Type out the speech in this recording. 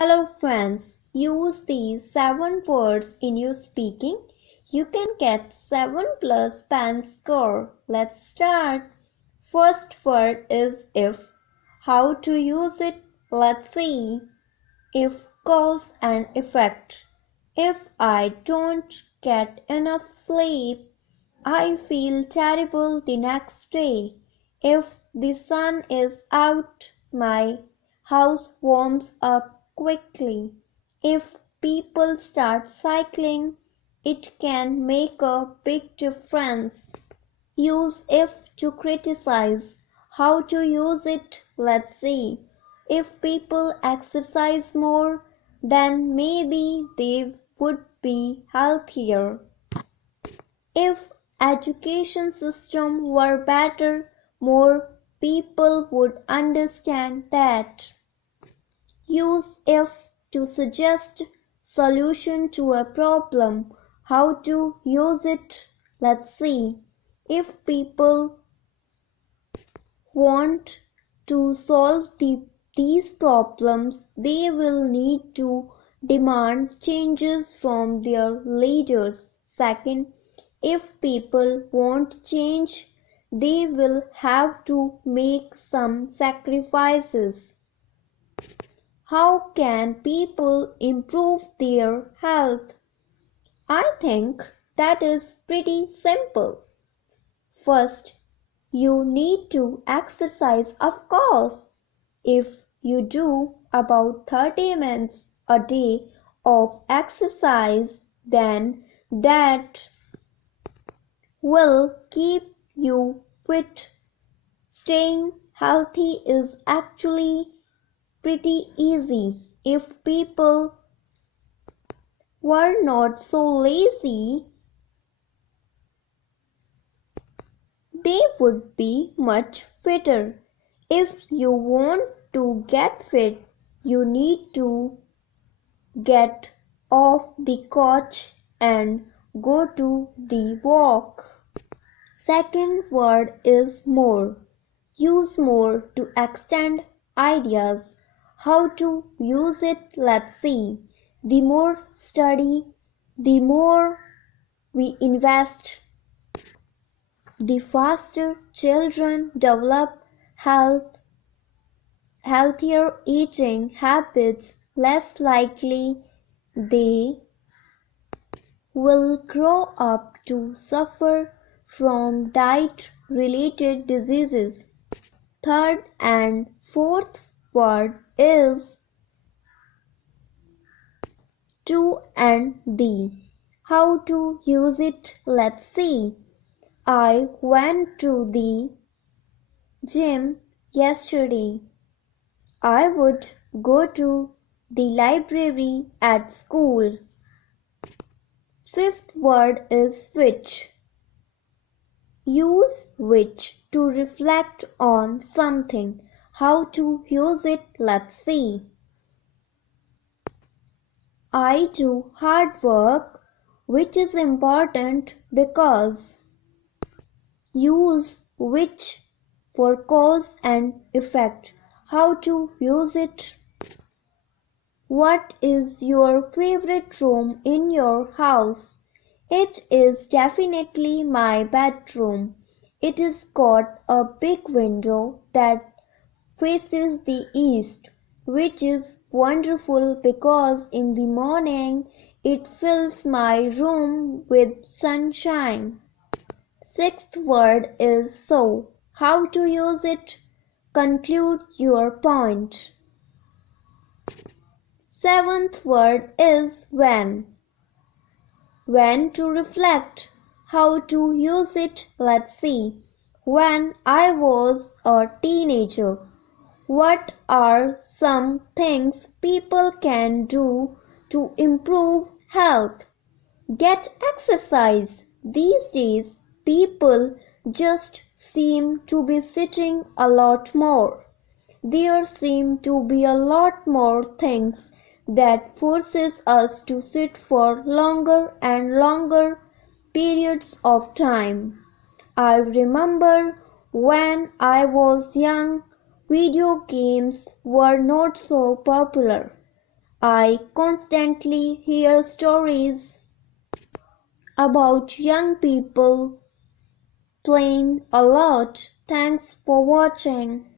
Hello friends, use these 7 words in your speaking. You can get 7 plus pen score. Let's start. First word is if. How to use it? Let's see. If, cause and effect. If I don't get enough sleep, I feel terrible the next day. If the sun is out, my house warms up quickly. If people start cycling, it can make a big difference. Use if to criticize. How to use it? Let's see. If people exercise more, then maybe they would be healthier. If education system were better, more people would understand that. Use if to suggest solution to a problem. How to use it? Let's see. If people want to solve these problems, they will need to demand changes from their leaders. Second, if people want change, they will have to make some sacrifices. How can people improve their health? I think that is pretty simple. First, you need to exercise, of course. If you do about 30 minutes a day of exercise, then that will keep you fit. Staying healthy is actually pretty easy. If people were not so lazy, they would be much fitter. If you want to get fit, you need to get off the couch and go to the walk. Second word is more. Use more to extend ideas. How to use it? Let's see. The more study, the more we invest, the faster children develop healthier eating habits, less likely they will grow up to suffer from diet-related diseases. Third and fourth word is to and the. How to use it? Let's see. I went to the gym yesterday. I would go to the library at school. Fifth word is which. Use which to reflect on something. How to use it? Let's see. I do hard work, which is important because. Use which for cause and effect. How to use it? What is your favorite room in your house? It is definitely my bedroom. It is got a big window that faces the east, which is wonderful because in the morning it fills my room with sunshine. Sixth word is so. How to use it? Conclude your point. Seventh word is when. When to reflect. How to use it? Let's see. When I was a teenager, what are some things people can do to improve health? Get exercise. These days, people just seem to be sitting a lot more. There seem to be a lot more things that forces us to sit for longer and longer periods of time. I remember when I was young, video games were not so popular. I constantly hear stories about young people playing a lot. Thanks for watching.